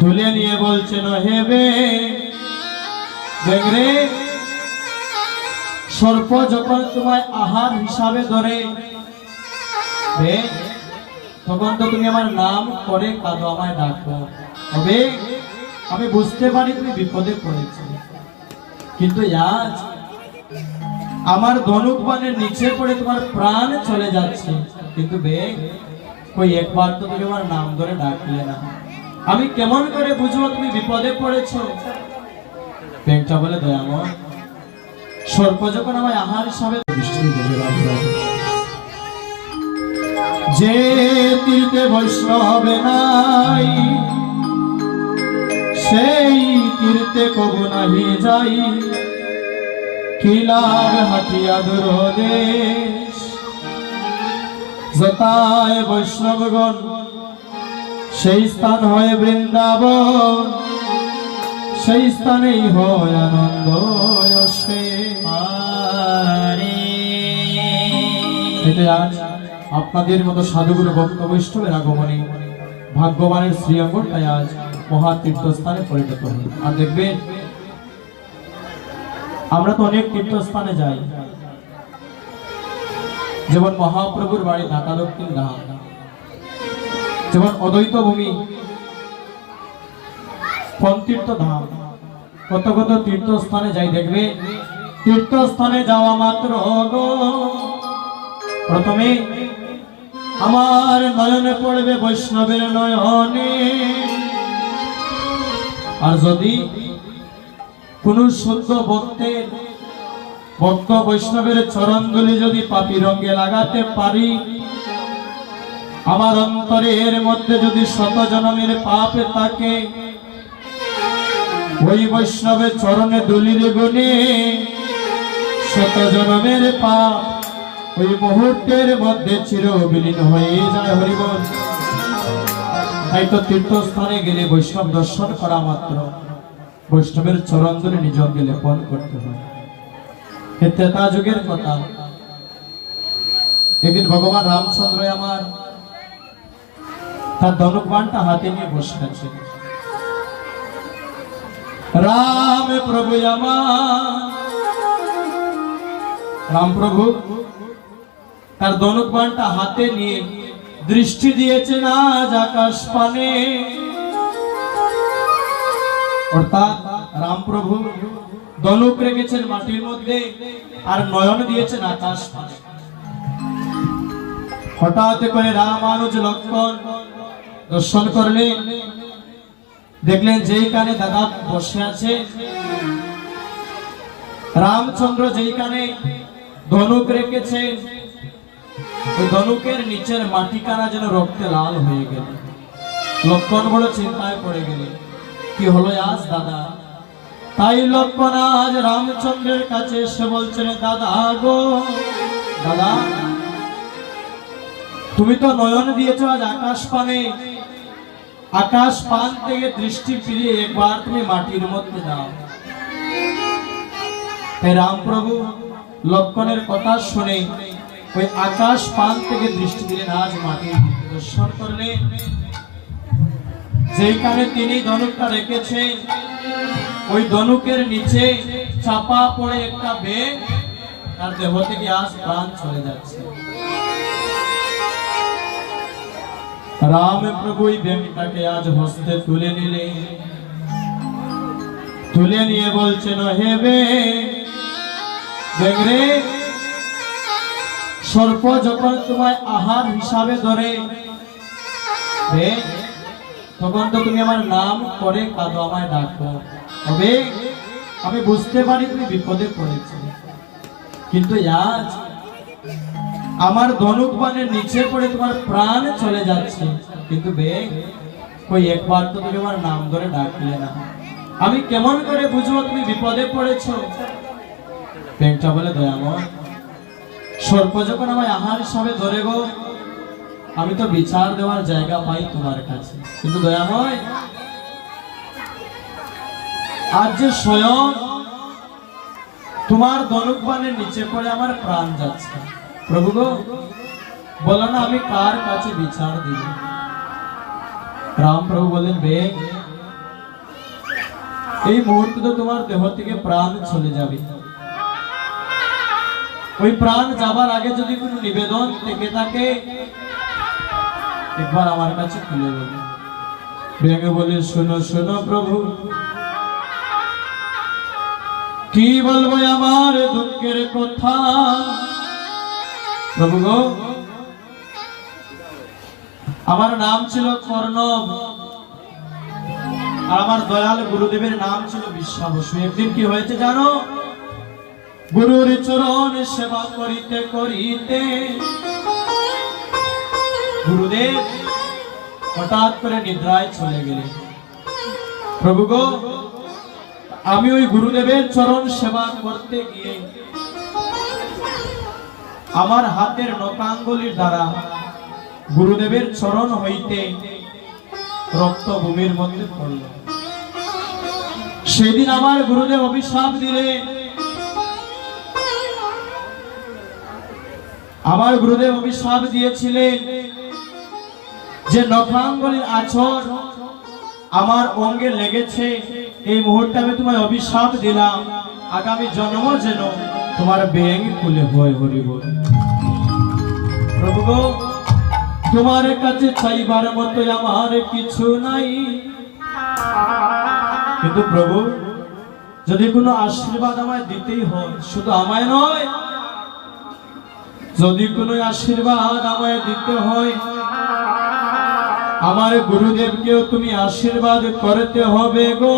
তুলে নিয়ে বলছেন হেবে দেখরে সর্প যখন তোমায় আহার হিসাবে ধরে তখন তো তুমি আমার নাম করে কাঁদো, আমায় ডাকো, তবে আমি বুঝতে পারি তুমি বিপদে পড়েছো। কিন্তু আজ আমার ধনুক বানের নিচে পড়ে তোমার প্রাণ চলে যাচ্ছে, কিন্তু ওই একবার তো তুমি আমার নাম ধরে ডাকলে না, আমি কেমন করে বুঝবো তুমি বিপদে পড়েছো? ব্যাংকটা বলে দয়াময়, সর্প যখন আমায় আহার হিসাবে যে তীর্থে বৈষ্ণব নাই সেই তীর্থে কবু নাহি যাই, কি লাভ হাটিয়া দুরদেশ। যথায় বৈষ্ণবগণ সেই স্থান হয় বৃন্দাবন, সেই স্থানেই হয় আনন্দ আজ আপনাদের মতো সাধুগুরু ভক্ত বৈষ্ণবের আগমনে ভাগ্যবানের শ্রীঅঙ্গনটাই আজ মহা তীর্থস্থানে পরিণত হল। আর দেখবেন আমরা তো অনেক তীর্থস্থানে যাই, যেমন মহাপ্রভুর বাড়ি ঢাকা দক্ষিণ ধাম, যেমন অদ্বৈত ভূমি পন্তীর্থ ধাম, কত কত তীর্থস্থানে যাই। দেখবে তীর্থস্থানে যাওয়া মাত্র প্রথমে আমার নয়নে পড়বে বৈষ্ণবের নয়নে, আর যদি কোন শুদ্ধ ভক্ত বৈষ্ণবের চরণগুলি যদি পাপী রঙে লাগাতে পারি, আমার অন্তরের মধ্যে যদি শত জন্মের পাপ থাকে, ওই বৈষ্ণবের চরণে দুলির গুণে শত জন্মের পাপ ওই মুহূর্তের মধ্যে চিরবিলীন হয়ে যায়। হরিবল। তাই তো তীর্থস্থানে গেলে বৈষ্ণব দর্শন করা মাত্র বৈষ্ণবের চরণ ধরে নিজ অঙ্গে লেপন করতে হয়। ত্রেতা যুগের কথা, একদিন ভগবান রামচন্দ্র আমার তার ধনুক বাণটা হাতে নিয়ে বসে আছে। রাম প্রভু আমার, রাম প্রভু তার ধনুক বাণটা হাতে নিয়ে দৃষ্টি দিয়েছেন আজ আকাশ পানে, অর্থাৎ রাম প্রভু ধনুক রেখেছেন মাটির মধ্যে আর নয়ন দিয়েছেন আকাশ পানে। হঠাৎ করে রামানুজ লক্ষ্মণ দর্শন করলেন, দেখলেন যেইখানে দাদা বসে আছে, রামচন্দ্র যেইখানে ধনুক রেখেছে, ওই ধনুকের নিচের মাটিখানা যেন রক্তে লাল হয়ে গেল। লক্ষ্মণ বড় চিন্তায় পড়ে গেল, কি হলো আজ দাদা? তাই লক্ষ্মণ আজ রামচন্দ্রের কাছে এসে বলছেন, দাদা গো দাদা, তুমি তো নয়ন দিয়েছো আজ আকাশ পানে, আকাশ পান থেকে দৃষ্টি ফিরিয়ে একবার তুমি মাটির মধ্যে দাও। তাই রাম প্রভু লক্ষ্মণের কথা শুনে ওই আকাশ পান থেকে দৃষ্টি দিলেন, আজ মাটির দর্শন করলেন। যেখানে তিনি ধনুকটা রেখেছেন, ওই ধনুকের নিচে চাপা পড়ে একটা বেগ, তার দেহ থেকে আজ প্রাণ চলে যাচ্ছে। রাম প্রভু ওই বেগটাকে আজ হস্তে তুলে নিলে, তুলে নিয়ে বলছেন হেবে দেখরে সর্প যখন তোমায় আহার হিসাবে ধরে তখন তো তুমি আমার নাম করে কাঁদো, আমায় ডাকো, তবে আমি বুঝতে পারি তুমি বিপদে পড়েছো। কিন্তু আজ আমার ধনুক বানের নিচে পড়ে তোমার প্রাণ চলে যাচ্ছে, কিন্তু ওই একবার তো তুমি আমার নাম ধরে ডাকলে না, আমি কেমন করে বুঝবো তুমি বিপদে পড়েছো? ব্যাংকটা বলে দয়াময়, সর্প যখন আমায় আহার হিসাবে ধরে গো, আমি তো বিচার দেওয়ার জায়গা পাই তোমার কাছে, কিন্তু দয়াময় আজ যে স্বয়ং তোমার ধনুক বানের নিচে পড়ে আমার প্রাণ যাচ্ছে, প্রভু গো বলো না আমি কার কাছে বিচার দিব? রাম প্রভু বলেন, বেগ এই মুহূর্তে তো তোমার দেহ থেকে প্রাণ চলে যাবে। ওই প্রাণ যাবার আগে যদি কোনো নিবেদন থেকে থাকে একবার আমার কাছে খুলে বলো। ভেঙে বলে, শোনো শোনো প্রভু, কি বলবো আমার দুঃখের কথা। প্রভু গো, আমার নাম ছিল কর্ণব, আর আমার দয়াল গুরুদেবের নাম ছিল বিশ্বাবসু। একদিন কি হয়েছে জানো? গুরুর চরণ সেবা করিতে করিতে গুরুদেব হঠাৎ করে নিদ্রায় চলে গেলেন। প্রভু গো, আমি ওই গুরুদেবের চরণ সেবা করতে গিয়ে আমার হাতের নখাঙ্গুলির দ্বারা গুরুদেবের চরণ হইতে রক্ত ভূমির মধ্যে পড়ল। সেদিন আমার গুরুদেব অভিশাপ দিলেন। আমার গুরুদেব অভিশাপ দিয়েছিলেন যে নখাঙ্গুলির আঁচড় আমার অঙ্গে লেগেছে, এই মুহূর্তে আমি তোমায় অভিশাপ দিলাম, আগামী জন্ম যেন তোমার ব্যাঙ খুলে হয়। হরি বল। প্রভু গো, তোমার কাছে চাইবার মতো আমার কিছু নাই, কিন্তু প্রভু যদি কোনো আশীর্বাদ আমায় দিতেই হয়, শুধু আমায় নয়, যদি কোনো আশীর্বাদ আমায় দিতে হয়, আমার গুরুদেবকেও তুমি আশীর্বাদ করতে হবে গো।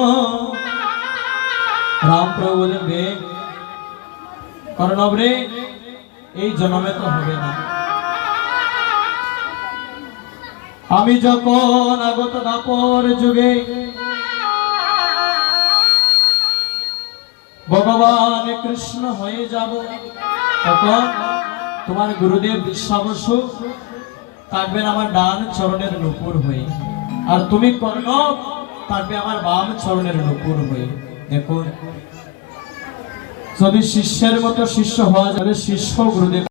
রাম প্রভু বলেন, রে কর্ণব রে, এই জন্মে তো হবে না। আমি যখন আগত দাপর যুগে ভগবান কৃষ্ণ হয়ে যাব, তখন তোমার গুরুদেব বিশ্বাবসু থাকবেন আমার ডান চরণের নুপুর হয়ে, আর তুমি কর্ণব থাকবে আমার বাম চরণের নুপুর হয়ে। দেখো, যদি শিষ্যের মতো শিষ্য হওয়া যাবে, শিষ্য গুরুদেব